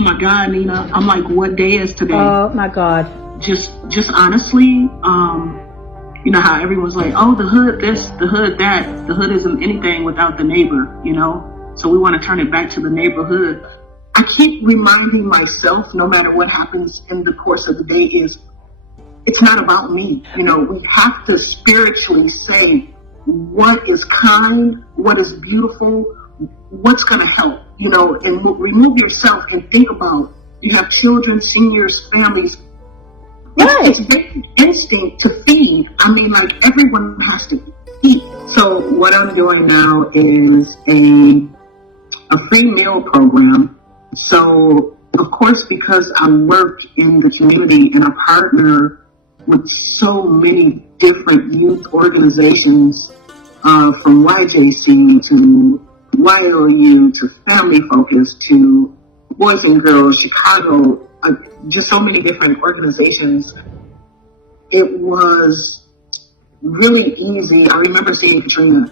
Oh my God, Nina. I'm like, what day is today? Oh my God. Just honestly, you know how everyone's like, oh, the hood this, the hood that. The hood isn't anything without the neighbor, you know? So we want to turn it back to the neighborhood. I keep reminding myself, no matter what happens in the course of the day, is it's not about me. You know, we have to spiritually say what is kind, what is beautiful, what's going to help, you know, and remove yourself and think about, you have children, seniors, families. Right. It's basic instinct to feed. I mean, like, everyone has to eat. So what I'm doing now is a free meal program. So, of course, because I work in the community and I partner with so many different youth organizations, from YJC to YOU to Family Focus to Boys and Girls, Chicago, just so many different organizations. It was really easy. I remember seeing Katrina,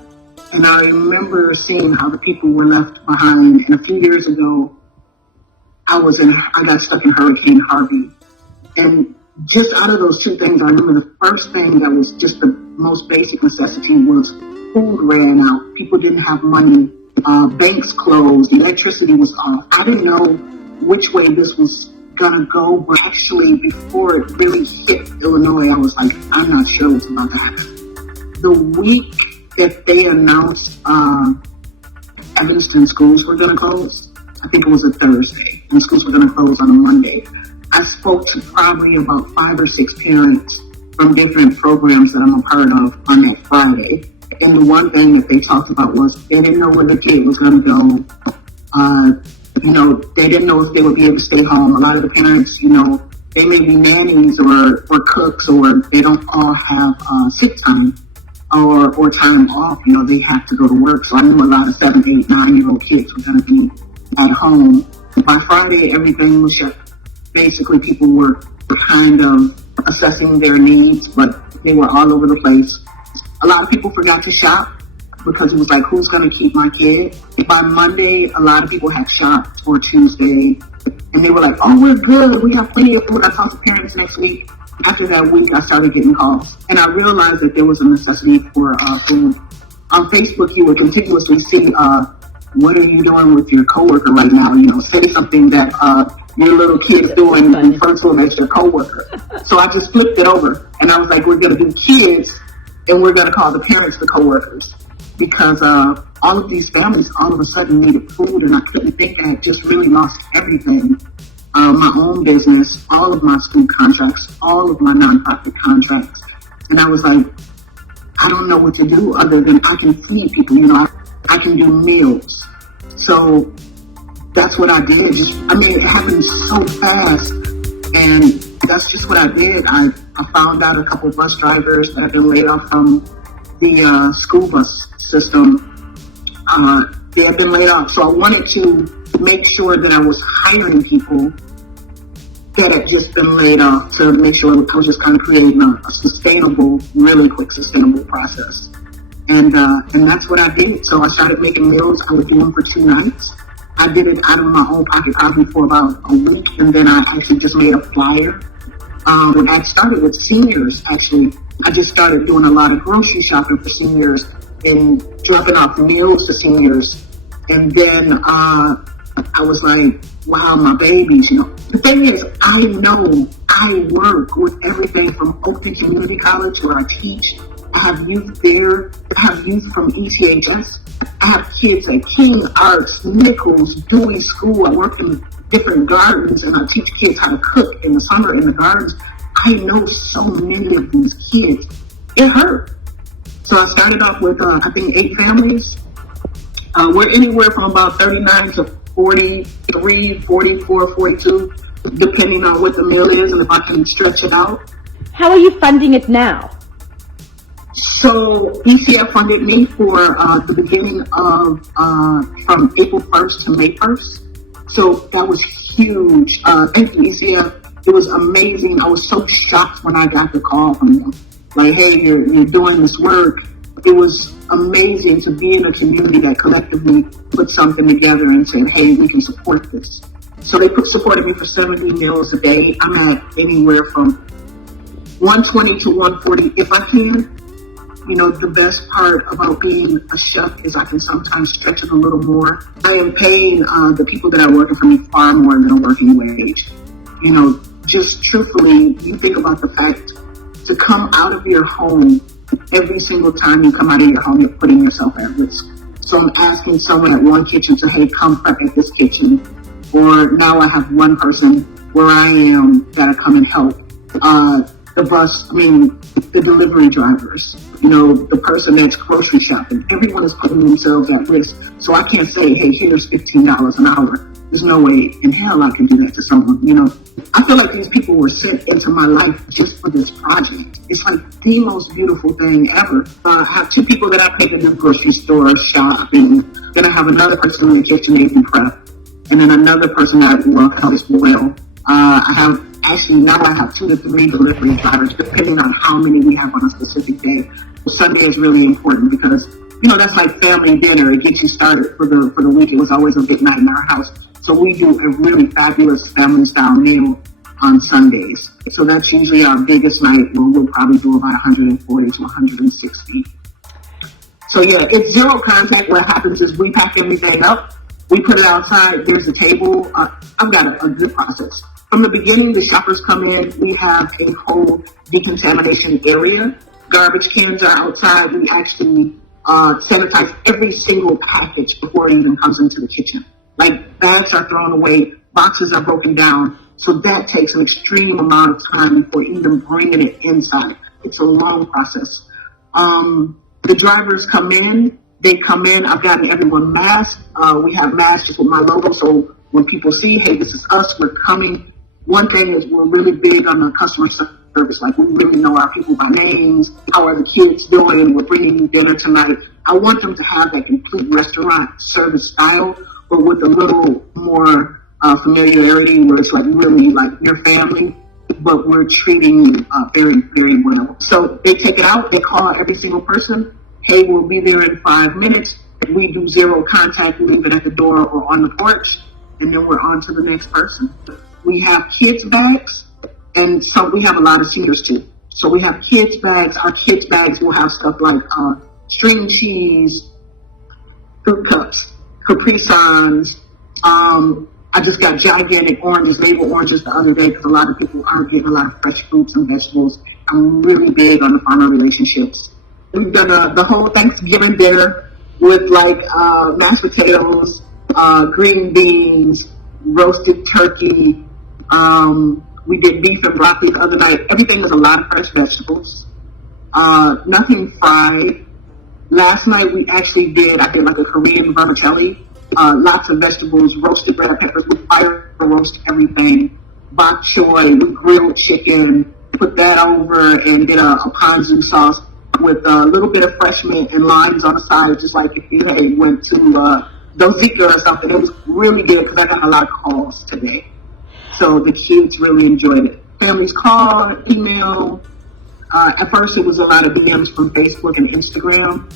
and I remember seeing how the people were left behind. And a few years ago, I got stuck in Hurricane Harvey. And just out of those two things, I remember the first thing that was just the most basic necessity was food ran out. People didn't have money. Banks closed. Electricity was off. I didn't know which way this was gonna go, but actually before it really hit Illinois, I was like, I'm not sure what's about to happen. The week that they announced Evanston schools were gonna close, I think it was a Thursday, and schools were gonna close on a Monday, I spoke to probably about 5 or 6 parents from different programs that I'm a part of on that Friday. And the one thing that they talked about was they didn't know where the kid was gonna go. You know, they didn't know if they would be able to stay home. A lot of the parents, you know, they may be nannies or cooks, or they don't all have sick time or time off. You know, they have to go to work. So I knew a lot of 7, 8, 9-year-old kids were going to be at home. By Friday, everything was shut. Basically, people were kind of assessing their needs, but they were all over the place. A lot of people forgot to shop, because it was like, who's going to keep my kid? By Monday, a lot of people had shopped, or Tuesday, and they were like, oh, we're good. We have plenty of food. I talk to parents next week. After that week, I started getting calls, and I realized that there was a necessity for food. On Facebook, you would continuously see, what are you doing with your coworker right now? You know, say something that your little kid is doing and refer to them as your coworker. So I just flipped it over, and I was like, we're going to do kids, and we're going to call the parents the coworkers. Because all of these families all of a sudden needed food, and I couldn't think I had just really lost everything. My own business, all of my school contracts, all of my nonprofit contracts. And I was like, I don't know what to do other than I can feed people. You know, I can do meals. So that's what I did. It happened so fast. And that's just what I did. I found out a couple bus drivers that had been laid off from the school bus system. They had been laid off. So I wanted to make sure that I was hiring people that had just been laid off, to make sure I was just kind of creating a sustainable, really quick, sustainable process. And that's what I did. So I started making meals. I would do them for 2 nights. I did it out of my own pocket probably for about a week, and then I actually just made a flyer. And I started with seniors, actually. I just started doing a lot of grocery shopping for seniors and dropping off meals to seniors. And then I was like, wow, my babies, you know. The thing is, I know I work with everything from Oakton Community College, where I teach. I have youth there. I have youth from ETHS. I have kids at King Arts, Nichols, Dewey School. I work in different gardens, and I teach kids how to cook in the summer in the gardens. I know so many of these kids. It hurt. So I started off with, I think, 8 families. We're anywhere from about 39 to 43, 44, 42, depending on what the meal is and if I can stretch it out. How are you funding it now? So ECF funded me for the beginning of, from April 1st to May 1st. So that was huge. Thank you, ECF. It was amazing. I was so shocked when I got the call from them. Like, hey, you're doing this work. It was amazing to be in a community that collectively put something together and said, hey, we can support this. So they supported me for 70 meals a day. I'm at anywhere from 120 to 140 if I can. You know, the best part about being a chef is I can sometimes stretch it a little more. I am paying the people that are working for me far more than a working wage. You know, just truthfully, you think about the fact to come out of your home, every single time you come out of your home, you're putting yourself at risk. So I'm asking someone at one kitchen to, hey, come prep at this kitchen. Or now I have one person where I am that'll come and help. The delivery drivers, you know, the person that's grocery shopping, everyone is putting themselves at risk. So I can't say, hey, here's $15 an hour. There's no way in hell I can do that to someone, you know. I feel like these people were sent into my life just for this project. It's like the most beautiful thing ever. I have two people that I take in the grocery store shop, and then I have another person in the kitchen making prep, and then another person that will help as well. Now I have 2 to 3 delivery drivers, depending on how many we have on a specific day. Sunday is really important because, you know, that's like family dinner. It gets you started for the week. It was always a big night in our house. So we do a really fabulous family-style meal on Sundays. So that's usually our biggest night where we'll probably do about 140 to 160. So yeah, it's zero contact. What happens is we pack everything up. We put it outside. There's a table. I've got a good process. From the beginning, the shoppers come in. We have a whole decontamination area. Garbage cans are outside. We actually sanitize every single package before it even comes into the kitchen. Like, bags are thrown away, boxes are broken down. So that takes an extreme amount of time before even bringing it inside. It's a long process. The drivers come in. They come in. I've gotten everyone masked. We have masks just with my logo. So when people see, hey, this is us, we're coming. One thing is we're really big on the customer service. Like, we really know our people by names. How are the kids doing? We're bringing you dinner tonight. I want them to have that complete restaurant service style, but with a little more familiarity where it's like really like your family, but we're treating you very, very well. So they take it out. They call every single person. Hey, we'll be there in 5 minutes. We do zero contact. We leave it at the door or on the porch, and then we're on to the next person. We have kids' bags, and so we have a lot of seniors too. So we have kids' bags. Our kids' bags will have stuff like string cheese, fruit cups, Capri Suns. I just got gigantic oranges, navel oranges the other day because a lot of people aren't getting a lot of fresh fruits and vegetables. I'm really big on the farmer relationships. We've done the whole Thanksgiving dinner with like mashed potatoes, green beans, roasted turkey. We did beef and broccoli the other night. Everything was a lot of fresh vegetables. Nothing fried. Last night I did like a Korean vermicelli. Lots of vegetables, roasted red peppers. We fire roast everything. Bok choy, we grilled chicken, put that over and did a ponzu sauce with a little bit of fresh mint and limes on the side, just like if you went to Dozika or something. It was really good because I got a lot of calls today. So the kids really enjoyed it. Families call, email. At first it was a lot of DMs from Facebook and Instagram.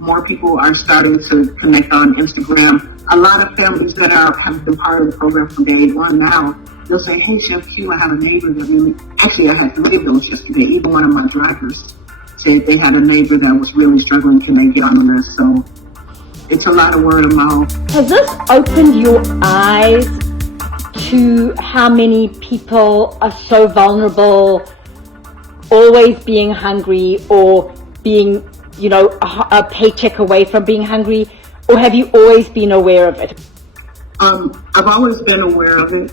More people are starting to connect on Instagram. A lot of families that have been part of the program from day one now, they'll say, hey, Chef Q, I have a neighbor that really... Actually, I had 3 of those yesterday. Even one of my drivers said they had a neighbor that was really struggling. Can they get on the list? So it's a lot of word of mouth. Has this opened your eyes to how many people are so vulnerable, always being hungry or being, you know, a paycheck away from being hungry? Or have you always been aware of it? I've always been aware of it.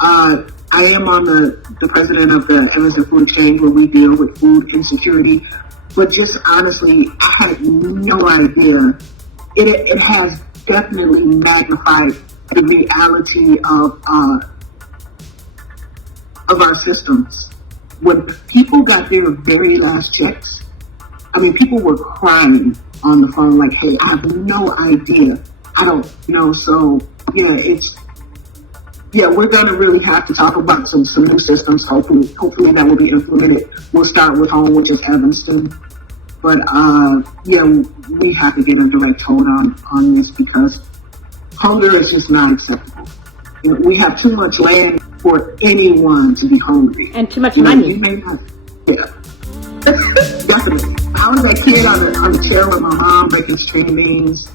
I am on the president of the Evanston Food Exchange where we deal with food insecurity. But just honestly, I had no idea. It has definitely magnified the reality of our systems. When people got their very last checks, I mean, people were crying on the phone like, hey, I have no idea. I don't know. So, we're going to really have to talk about some new systems. Hopefully that will be implemented. We'll start with home, which is Evanston. But, we have to get a direct hold on this because hunger is just not acceptable. We have too much land for anyone to be hungry. And too much money. You may not, yeah. Definitely. I was that kid on the chair with my mom making string beans.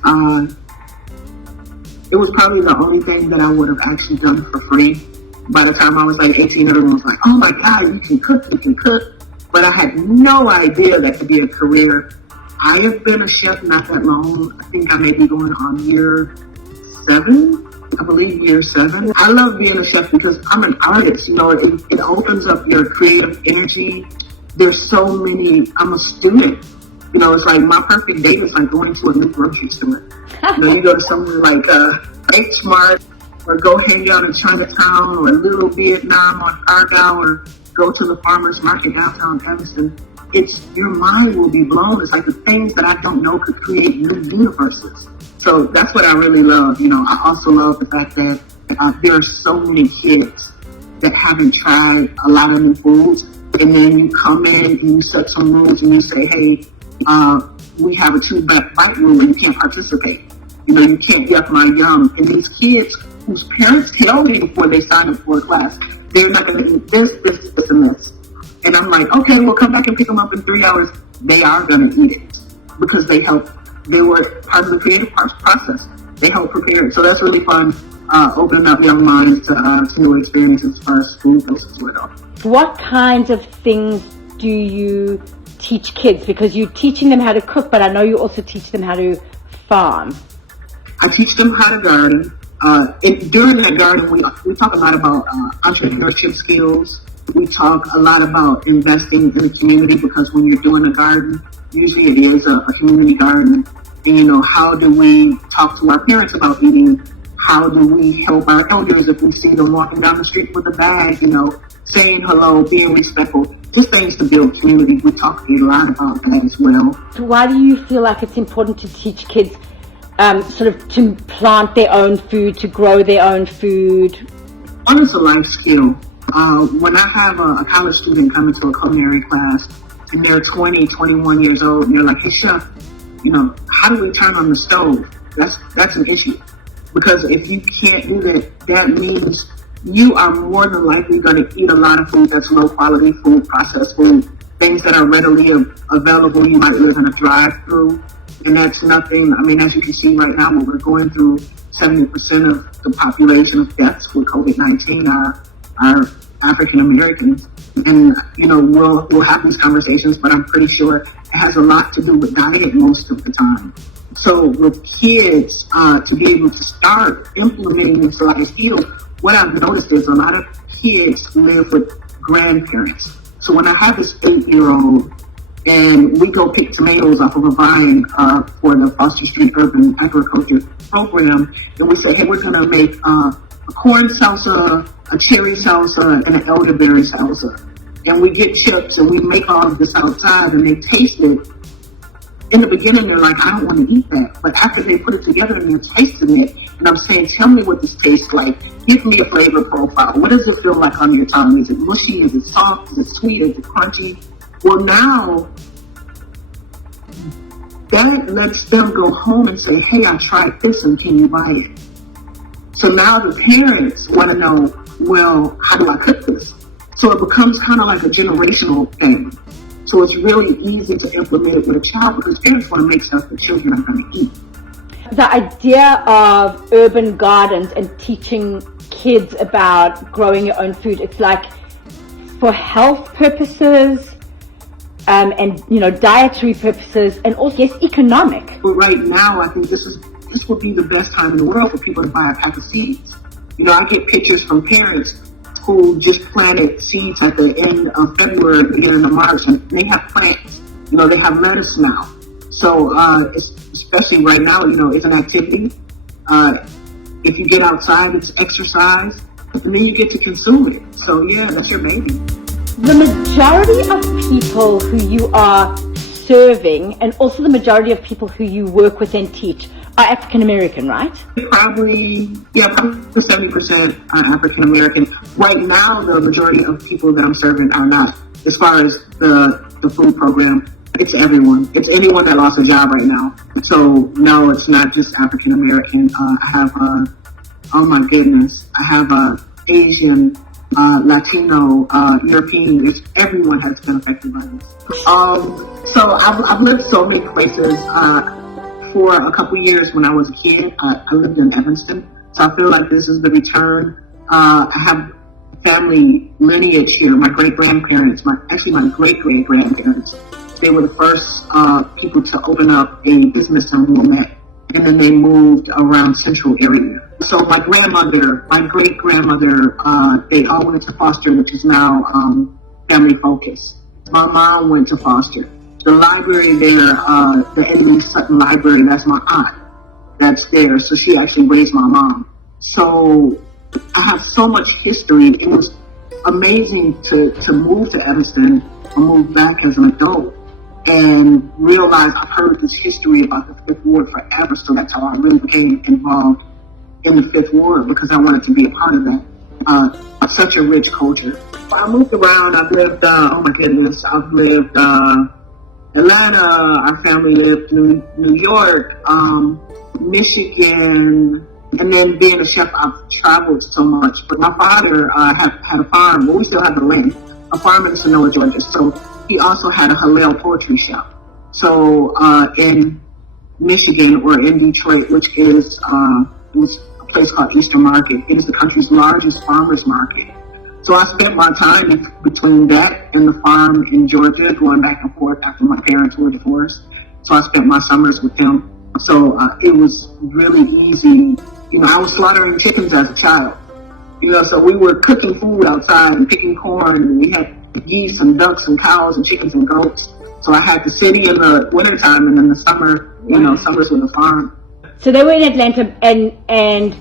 It was probably the only thing that I would have actually done for free. By the time I was like 18, everyone was like, oh my God, you can cook. But I had no idea that could be a career. I have been a chef not that long. I think I may be going on year 7. I believe year 7. I love being a chef because I'm an artist. It opens up your creative energy. There's so many, I'm a student. It's like my perfect date is like going to a new grocery store. You go to somewhere like H Mart, or go hang out in Chinatown or Little Vietnam on Argyle, or go to the farmer's market downtown Evanston. Your mind will be blown. It's like the things that I don't know could create new universes. So that's what I really love. I also love the fact that there are so many kids that haven't tried a lot of new foods. And then you come in and you set some rules and you say, hey, we have a 2-bite rule and you can't participate. You can't yuck my yum. And these kids whose parents tell me before they sign up for a class, they're not going to eat this, and this. And I'm like, okay, we'll come back and pick them up in 3 hours. They are going to eat it because they were part of the creative process. They helped prepare it. So that's really fun, opening up young minds to new experiences as far as food goes as well. What kinds of things do you teach kids? Because you're teaching them how to cook, but I know you also teach them how to farm. I teach them how to garden. During that garden, we talk a lot about entrepreneurship skills. We talk a lot about investing in the community, because when you're doing a garden, usually it is a community garden. And, how do we talk to our parents about eating? How do we help our elders if we see them walking down the street with a bag, saying hello, being respectful, just things to build community. We talk a lot about that as well. So why do you feel like it's important to teach kids sort of to plant their own food, to grow their own food? It's a life skill. When I have a college student come into a culinary class and they're 20, 21 years old, and they're like, hey, chef, how do we turn on the stove? That's an issue. Because if you can't do that, that means you are more than likely going to eat a lot of food that's low quality food, processed food, things that are readily available. You might live in a drive-through, and that's nothing. As you can see right now, what we're going through, 70% of the population of deaths with COVID-19 are African Americans. And, we'll have these conversations, but I'm pretty sure it has a lot to do with diet most of the time. So with kids, to be able to start implementing this life skill, what I've noticed is a lot of kids live with grandparents. So when I have this 8-year-old and we go pick tomatoes off of a vine for the Foster Street Urban Agriculture Program, and we say, hey, we're going to make a corn salsa, a cherry salsa, and an elderberry salsa. And we get chips and we make all of this outside, and they taste it. In the beginning, they're like, I don't want to eat that. But after they put it together and they're tasting it, and I'm saying, tell me what this tastes like. Give me a flavor profile. What does it feel like on your tongue? Is it mushy? Is it soft? Is it sweet? Is it crunchy? Well, now, that lets them go home and say, hey, I tried this, and can you buy it? So now the parents want to know, well, how do I cook this? So it becomes kind of like a generational thing. So it's really easy to implement it with a child, because parents want to make stuff that children are going to eat. The idea of urban gardens and teaching kids about growing your own food, it's like for health purposes and dietary purposes, and also, yes, economic. But right now, I think this would be the best time in the world for people to buy a pack of seeds. I get pictures from parents who just planted seeds at the end of February, beginning of March, and they have plants. They have lettuce now. So especially right now, it's an activity. If you get outside, it's exercise, and then you get to consume it. So yeah, that's your baby. The majority of people who you are serving, and also the majority of people who you work with and teach, are African American, right? Probably 70% are African American. Right now, the majority of people that I'm serving are not. As far as the food program, it's everyone. It's anyone that lost a job right now. So no, it's not just African American. I have Oh my goodness. I have Asian, Latino, European. Everyone has been affected by this. So I've lived so many places. For a couple years when I was a kid, I lived in Evanston. So I feel like this is the return. I have family lineage here. My great-grandparents, my great-great-grandparents, they were the first people to open up a business in Wilmette, and then they moved around Central area. So my grandmother, my great-grandmother, they all went to foster, which is now family focus. My mom went to foster. The library there, the Edwin Sutton Library, that's my aunt. That's there. So she actually raised my mom. So I have so much history. It was amazing to move to Evanston and move back as an adult and realize I've heard this history about the Fifth Ward forever. So that's how I really became involved in the Fifth Ward, because I wanted to be a part of that. Such a rich culture. I moved around. I've lived, oh my goodness, I've lived Atlanta. Our family lived in New York, Michigan, and then being a chef, I've traveled so much. But my father had a farm. Well, we still have the land, a farm in Sonoma, Georgia. So he also had a Hillel poetry shop. So in Michigan, or in Detroit, which is it was a place called Eastern Market. It is the country's largest farmers market. So I spent my time between that and the farm in Georgia, going back and forth after my parents were divorced. So I spent my summers with them. So it was really easy. You know, I was slaughtering chickens as a child. You know, so we were cooking food outside and picking corn, and we had geese and ducks and cows and chickens and goats. So I had the city in the wintertime, and then the summer, you know, summers with the farm. So they were in Atlanta, and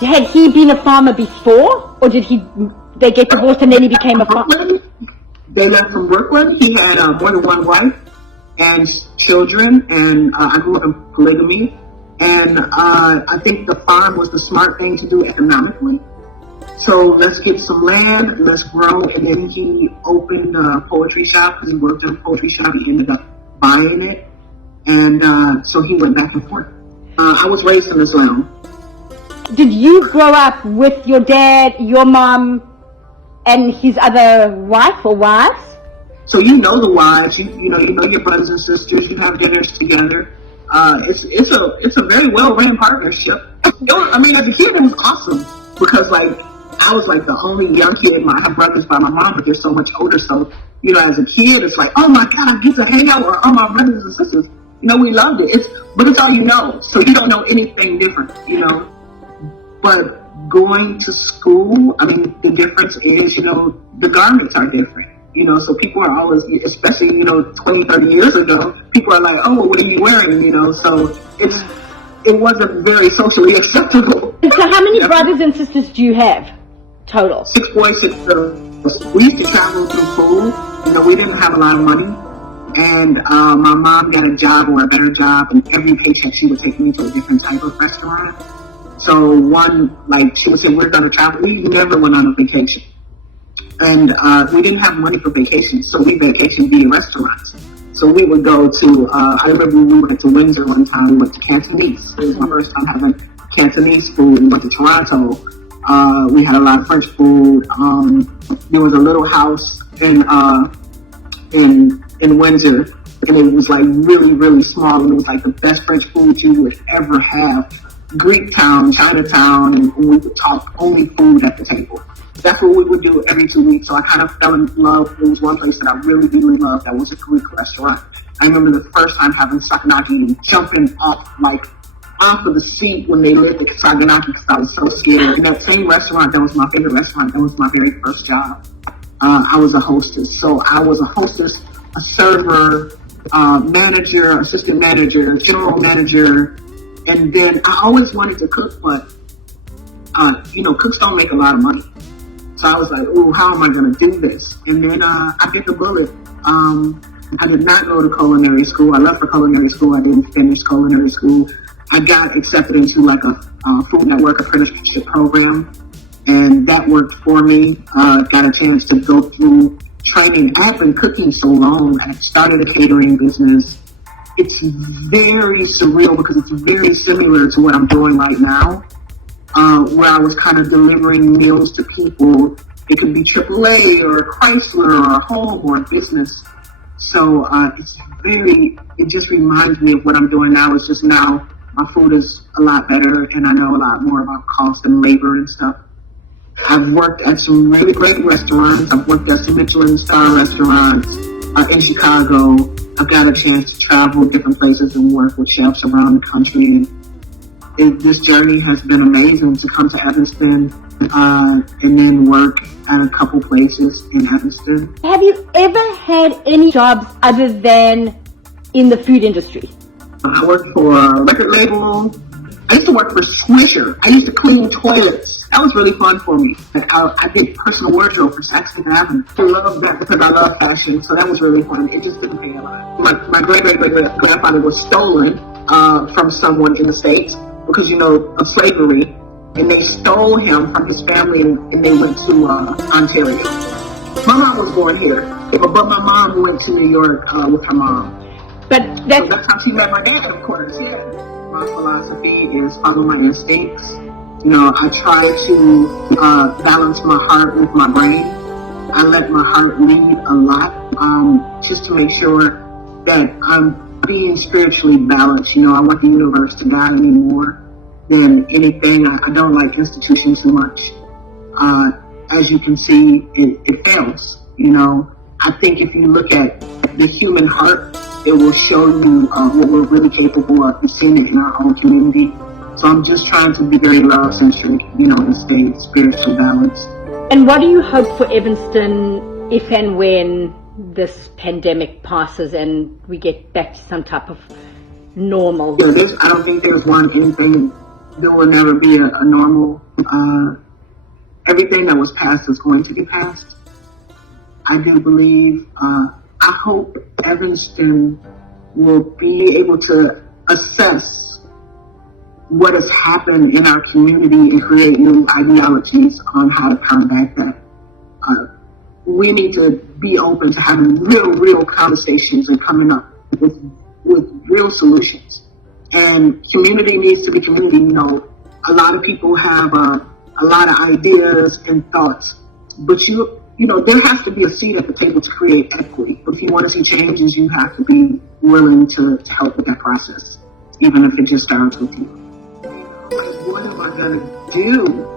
had he been a farmer before, or did they get divorced and then he became a farmer? They left from Brooklyn. He had more than one wife and children, and I grew up in polygamy. And I think the farm was the smart thing to do economically. So let's get some land, let's grow. And then he opened a poetry shop, because he worked in a poetry shop. He ended up buying it. And so he went back and forth. I was raised in Islam. Did you grow up with your dad, your mom, and his other wife or wives? So you know the wives, you know your brothers and sisters. You have dinners together. It's a very well ran partnership. I mean, as a kid, it was awesome, because like I was like the only young kid. I have brothers by my mom, but they're so much older. So you know, as a kid, it's like, oh my God, I get to hang out with all my brothers and sisters. You know, we loved it. But it's all you know, so you don't know anything different. You know. But going to school, I mean, the difference is, you know, the garments are different. You know, so people are always, especially, you know, 20, 30 years ago, people are like, oh, what are you wearing? You know, so it wasn't very socially acceptable. And so how many brothers and sisters do you have total? 6 boys, 6 girls. We used to travel through school. You know, we didn't have a lot of money. And my mom got a job, or a better job, and every paycheck she would take me to a different type of restaurant. So one, like, she would say, we're going to travel. We never went on a vacation. And we didn't have money for vacations, so we vacationed via restaurants. So we would go to, I remember we went to Windsor one time. We went to Cantonese. It was my first time having Cantonese food. We went to Toronto. We had a lot of French food. There was a little house in Windsor, and it was like really, really small. And it was like the best French food you would ever have. Greek town, Chinatown, and we would talk only food at the table. That's what we would do every 2 weeks. So I kind of fell in love. There was one place that I really, really loved. That was a Greek restaurant. I remember the first time having saganaki and jumping off of the seat when they lit the saganaki, because I was so scared. And that same restaurant, that was my favorite restaurant. That was my very first job. I was a hostess. So I was a hostess, a server, manager, assistant manager, general manager. And then I always wanted to cook, but, you know, cooks don't make a lot of money. So I was like, ooh, how am I going to do this? And then I bit the bullet. I did not go to culinary school. I left for culinary school. I didn't finish culinary school. I got accepted into like a Food Network apprenticeship program, and that worked for me. Got a chance to go through training. I had been cooking so long. I started a catering business. It's very surreal because it's very similar to what I'm doing right now. where I was kind of delivering meals to people. It could be AAA or Chrysler or a home or a business. So it just reminds me of what I'm doing now. It's just now my food is a lot better and I know a lot more about cost and labor and stuff. I've worked at some really great restaurants. I've worked at some Michelin star restaurants in Chicago. I've got a chance to travel different places and work with chefs around the country. This journey has been amazing to come to Evanston and then work at a couple places in Evanston. Have you ever had any jobs other than in the food industry? I worked for a record label. I used to work for Swisher. I used to clean toilets. That was really fun for me. I did personal wardrobe for Saxon Avenue. I love that because I love fashion, so that was really fun. It just didn't pay a lot. My great-great-great-grandfather was stolen from someone in the States because, of slavery, and they stole him from his family and they went to Ontario. My mom was born here, but my mom went to New York with her mom. So that's how she met my dad, of course, yeah. My philosophy is follow my instincts. I try to balance my heart with my brain. I let my heart lead a lot, just to make sure that I'm being spiritually balanced. I want the universe to guide me more than anything. I don't like institutions too much. As you can see, it fails. I think if you look at the human heart, it will show you what we're really capable of. We've seen it in our own community. So I'm just trying to be very love-centered, and stay spiritually balanced. And what do you hope for Evanston if and when this pandemic passes and we get back to some type of normal? Yeah, I don't think there's anything. There will never be a normal. Everything that was passed is going to be passed. I do believe, I hope Evanston will be able to assess what has happened in our community and create new ideologies on how to combat that. We need to be open to having real conversations and coming up with real solutions. And community needs to be community. A lot of people have a lot of ideas and thoughts, but there has to be a seat at the table to create equity. If you want to see changes, you have to be willing to help with that process, even if it just starts with you. What am I going to do?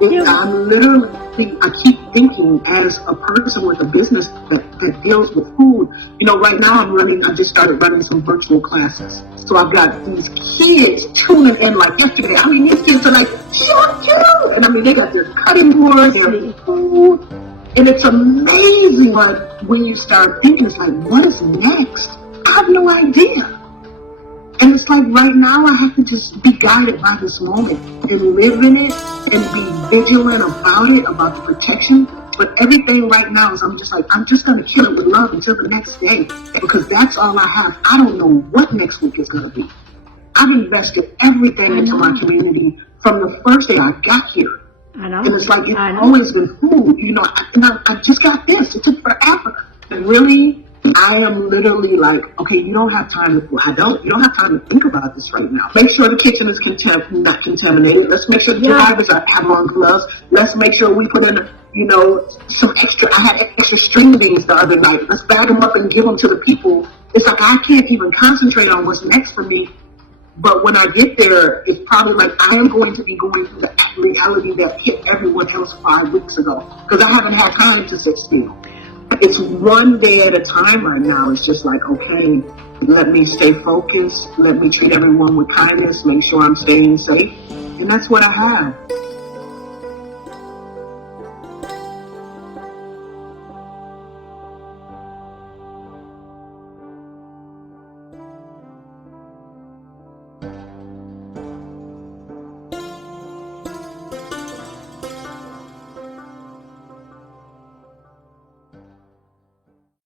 I keep thinking as a person with a business that deals with food. Right now I just started running some virtual classes. So I've got these kids tuning in like yesterday. These kids are like, shoo! And they got their cutting boards, their food. And it's amazing, but when you start thinking, it's like, what is next? I have no idea. And it's like right now I have to just be guided by this moment and live in it and be vigilant about the protection. But everything right now is I'm just going to kill it with love until the next day, because that's all I have. I don't know what next week is going to be. I've invested everything into my community from the first day I got here. I know. And it's like, it's always been food, I just got this. It took forever. And really, I am literally like, okay, you don't have time you don't have time to think about this right now. Make sure the kitchen is not contaminated. Let's make sure the drivers have on gloves. Let's make sure we put in, some extra. I had extra string beans the other night. Let's bag them up and give them to the people. It's like, I can't even concentrate on what's next for me. But when I get there, it's probably like I am going to be going through the reality that hit everyone else 5 weeks ago, because I haven't had time to sit still. It's one day at a time right now. It's just like, okay, let me stay focused. Let me treat everyone with kindness. Make sure I'm staying safe. And that's what I have.